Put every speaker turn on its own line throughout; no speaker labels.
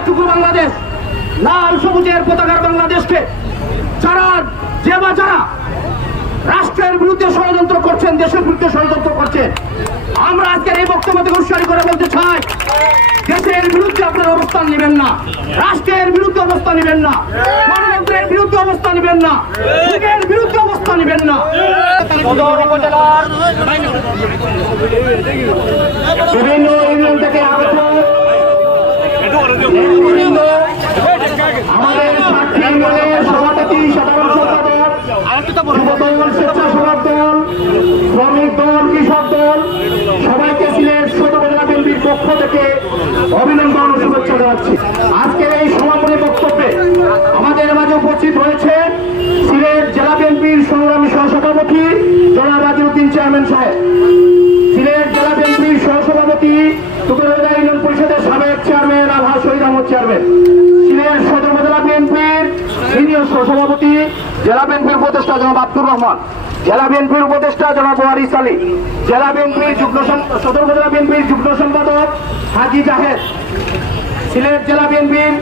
একটুকু বাংলাদেশ লাল সবুজের পতাকার বাংলাদেশকে যারা যে বা যারা রাষ্ট্রের বিরুদ্ধে ষড়যন্ত্র করছেন দেশের বিরুদ্ধে ষড়যন্ত্র করছেন আমরা আজকের এই বক্তব্য থেকে উৎসাহী করে বলতে চাই দেশের বিরুদ্ধে আপনারা অবস্থান নেবেন না রাষ্ট্রের বিরুদ্ধে অবস্থান নেবেন না গণতন্ত্রের বিরুদ্ধে অবস্থান নেবেন না যুগের বিরুদ্ধে অবস্থান নেবেন না। সদর উপজেলার বিভিন্ন ইউনিয়ন থেকে আগত আমাদের সভাপতি শ্রমিক দল কৃষক দল সবাইকে সিলেট ছোট উপজেলা বিএনপির পক্ষ অভিনন্দন ও শুভেচ্ছা আজকের এই সমাপনী বক্তব্যে আমাদের মাঝে উপস্থিত হয়েছে সিলেট জেলা বিএনপির সংগ্রামী সহসভাপতি জনাব আজিউদ্দিন চেয়ারম্যান সাহেব সিলেট জেলা বিএনপির সহসভাপতি ইউনিয়ন পরিষদের সাবেক চেয়ারম্যান আলহা শহীদ আহমদ চেয়ারম্যান সিলেট সদর উপজেলা বিএনপির সিনিয়র সহসভাপতি, জেলা বিএনপির উপদেষ্টা জনাব আব্দুর রহমান, জেলা বিএনপির উপদেষ্টা জনাব ওয়ারিস আলী, জেলা বিএনপির যুগ্ম সদর উপজেলা বিএনপির যুগ্ম সম্পাদক হাজি জাহেদ, সিলেট জেলা বিএনপির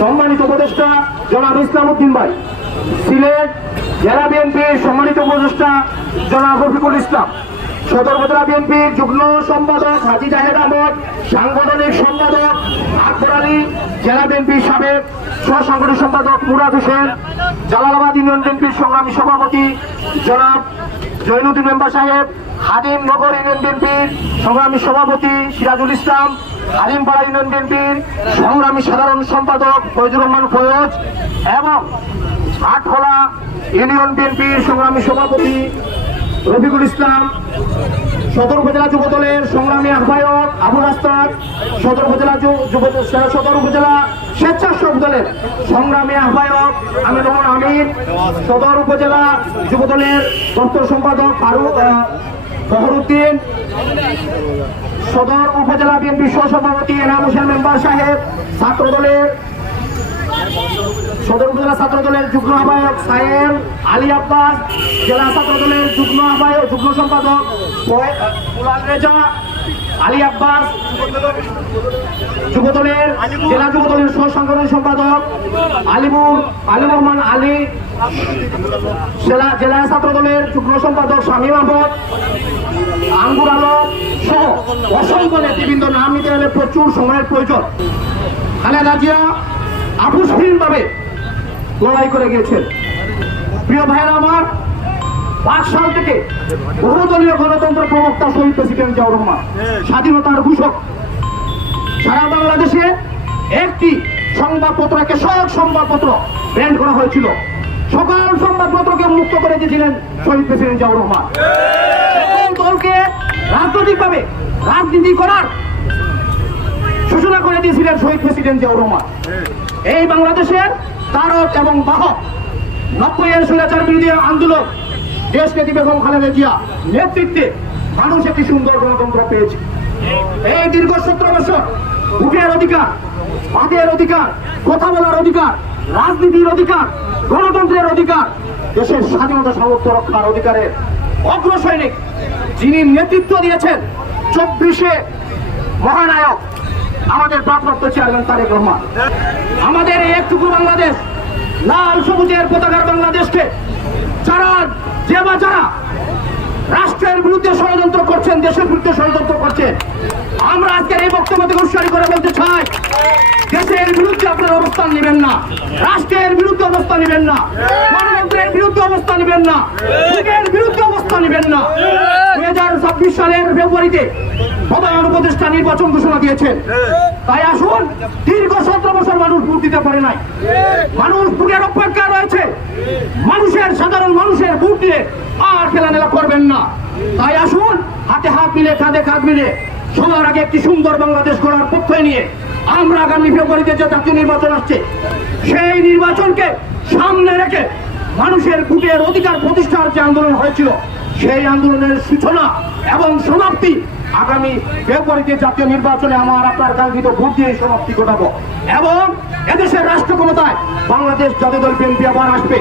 সম্মানিত উপদেষ্টা জনাব ইসলাম উদ্দিন ভাই, সিলেট জেলা বিএনপির সম্মানিত উপদেষ্টা জনাব রফিকুল ইসলাম, সদর উপজেলা বিএনপির যুগ্ম সম্পাদক হাজি জাহেদ আহমদ, সাংগঠনিক সম্পাদক আকবর আলী জেলা বিএনপির সাবেক সহসাংগঠনিক সম্পাদক মুরাদ হোসেন, জালালাবাদ ইউনিয়ন বিএনপির সংগ্রামী সভাপতি জনাব জৈনুদ্দিন মেম্বার সাহেব হাদিম নগর ইউনিয়ন বিএনপির সংগ্রামী সভাপতি সিরাজুল ইসলাম, হালিমপাড়া ইউনিয়ন বিএনপির সংগ্রামী সাধারণ সম্পাদক ফৈজুর রহমান ফৈজ এবং আটখোলা ইউনিয়ন বিএনপির সংগ্রামী সভাপতি রফিকুল ইসলাম। সদর উপজেলা যুব দলের সংগ্রামী আহ্বায়ক আবুল আস্তাদ, সদর উপজেলা যুব সদর উপজেলা স্বেচ্ছাসেবক দলের সংগ্রামী আহ্বায়ক আমির রহমান আমির সদর উপজেলা যুব দলের দপ্তর সম্পাদক ফারুক ফখরুদ্দিন, সদর উপজেলা বিএনপি সহসভাপতি এনাম হোসেন, মেম্বার সাহেব, ছাত্র দলের সদর উপজেলা ছাত্র দলের যুগ্ম আহ্বায়ক সায়েম আলী আব্বাস, জেলা ছাত্র দলের যুগ্ম আহ্বায়ক যুগ্ম সম্পাদক কুলাল রেজা, আলী আব্বাস যুব দলের জেলা যুব দলের সহ সাংগঠনিক সম্পাদক আলিমুর, আলী রহমান আলী, জেলা জেলা ছাত্র দলের যুগ্ম সম্পাদক শামীম আহমদ, আঙ্গুর আলম সহ অসংখ্য নেতৃবৃন্দ নাম নিতে প্রচুর সময়ের প্রয়োজন। খালেদা জিয়া আপুসহীনভাবে লড়াই করে গিয়েছেন। প্রিয় ভাইয়েরা আমার, পাঁচ সাল থেকে বহুদলীয় গণতন্ত্র প্রবক্তা শহীদ প্রেসিডেন্ট জিয়াউর রহমান স্বাধীনতার ঘোষক সারা বাংলাদেশে একটি সংবাদপত্রকে সব সংবাদপত্র ব্যান্ড করা হয়েছিল। সকল সংবাদপত্রকে মুক্ত করে দিয়েছিলেন শহীদ প্রেসিডেন্ট জিয়াউর রহমান। দলকে রাজনৈতিকভাবে রাজনীতি করার সূচনা করে দিয়েছিলেন শহীদ প্রেসিডেন্ট জিয়াউর রহমান। এই বাংলাদেশের তারক এবং বাহক নব্বই এর স্বৈরাচার বিরোধী আন্দোলন দেশ নেত্রী বেগম খালেদা জিয়া নেতৃত্বে মানুষ একটি সুন্দর গণতন্ত্র পেয়েছে। এই দীর্ঘ সতেরো বছর ভোটের অধিকার, বাদের অধিকার, কথা বলার অধিকার, রাজনীতির অধিকার, গণতন্ত্রের অধিকার, দেশের স্বাধীনতা সামর্থ্য রক্ষার অধিকারের অগ্রসৈনিক যিনি নেতৃত্ব দিয়েছেন চব্বিশে মহানায়ক আমাদের প্রাপ্ত চেয়ারম্যান তারেক রহমান। আমাদের এই একটুকু বাংলাদেশ, লাল সবুজের পতাকার বাংলাদেশকে যারা যে বা যারা রাষ্ট্রের বিরুদ্ধে ষড়যন্ত্র করছেন, দেশের বিরুদ্ধে ষড়যন্ত্র করছেন, আমরা আজকের এই বক্তব্য থেকে উৎসাহী করে বলতে চাই, দেশের বিরুদ্ধে আপনারা অবস্থান নেবেন না, রাষ্ট্রের বিরুদ্ধে অবস্থান নেবেন না, গণতন্ত্রের বিরুদ্ধে অবস্থান নেবেন না বিরুদ্ধে অবস্থান নেবেন না। দুই হাজার ছাব্বিশ সালের ফেব্রুয়ারিতে প্রধান উপদেষ্টা নির্বাচন ঘোষণা দিয়েছেন। তাই আসুন, দীর্ঘ সতেরো বছর মানুষ ভোট দিতে পারে নাই। মানুষ ভোটের অপেক্ষা রয়েছে। মানুষের, সাধারণ মানুষের ভোট দিয়ে আর খেলাধুলা করবেন না। তাই আসুন, হাতে হাত মিলে, কাঁধে কাঁধ মিলে সবার আগে একটি সুন্দর বাংলাদেশ গড়ার পক্ষে নিয়ে আমরা আগামী ফেব্রুয়ারিতে যে জাতীয় নির্বাচন আসছে, সেই নির্বাচনকে সামনে রেখে মানুষের ভোটের অধিকার প্রতিষ্ঠার যে আন্দোলন হয়েছিল, সেই আন্দোলনের সূচনা এবং সমাপ্তি আগামী ফেব্রুয়ারিতে জাতীয় নির্বাচনে আমার আপনার কাঙ্ক্ষিত ভোট দিয়ে সমাপ্তি ঘটাবো। এবং এদেশের রাষ্ট্র ক্ষমতায় বাংলাদেশ জাতীয় দল বিএনপি আবার আসবে।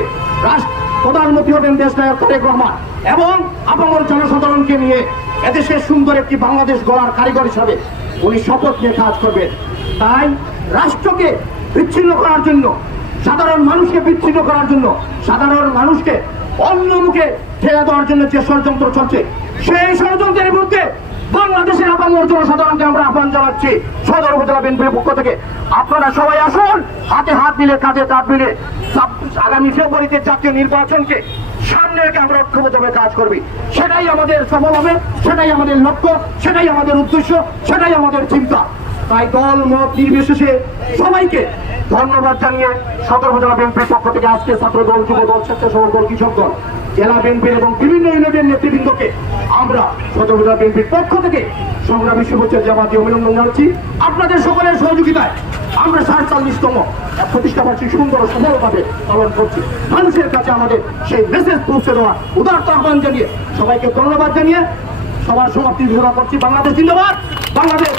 রাষ্ট্র প্রধানমন্ত্রী হবেন দেশ নায়ক তারেক রহমান। এবং আপামর জনসাধারণকে নিয়ে এদেশের সুন্দর একটি বাংলাদেশ গড়ার কারিগর হিসাবে উনি শপথ নিয়ে কাজ করবেন। তাই রাষ্ট্রকে বিচ্ছিন্ন করার জন্য, সাধারণ মানুষকে বিচ্ছিন্ন করার জন্য, সাধারণ মানুষকে অন্য মুখে ঠেলে দেওয়ার জন্য যে ষড়যন্ত্র চলছে, সেই ষড়যন্ত্রের বিরুদ্ধে বাংলাদেশের আপামর জনসাধারণকে আমরা আহ্বান জানাচ্ছি সদর উপজেলা বিএনপির পক্ষ থেকে। আপনারা সবাই আসুন, হাতে হাত মিলে, কাঁধে কাঁধ মিলে আগামী ফেব্রুয়ারিতে জাতীয় নির্বাচনকে সামনে রেখে আমরা ঐক্যবদ্ধভাবে কাজ করবি। সেটাই আমাদের সফল হবে, সেটাই আমাদের লক্ষ্য, সেটাই আমাদের উদ্দেশ্য, সেটাই আমাদের চিন্তা। তাই দল, মত, নির্বিশেষে সবাইকে ধন্যবাদ জানিয়ে সদর উপজেলা বিএনপির পক্ষ থেকে আজকে ছাত্র দল, যুব দল, স্বেচ্ছাসেবক দল, কৃষক দল, জেলা বিএনপির এবং বিভিন্ন ইউনিটের নেতৃবৃন্দকে আমরা সদর উপজেলা বিএনপির পক্ষ থেকে সংগ্রামী শুভেচ্ছা জামাতি অভিনন্দন জানাচ্ছি। আপনাদের সকলের সহযোগিতায় আমরা সাতচল্লিশতম প্রতিষ্ঠাবার্ষিক সুন্দর সফলভাবে পালন করছি। মানুষের কাছে আমাদের সেই মেসেজ পৌঁছে দেওয়া উদারত আহ্বান জানিয়ে সবাইকে ধন্যবাদ জানিয়ে সবার সমাপ্তি ঘোষণা করছি। বাংলাদেশ জিন্দাবাদ। বাংলাদেশ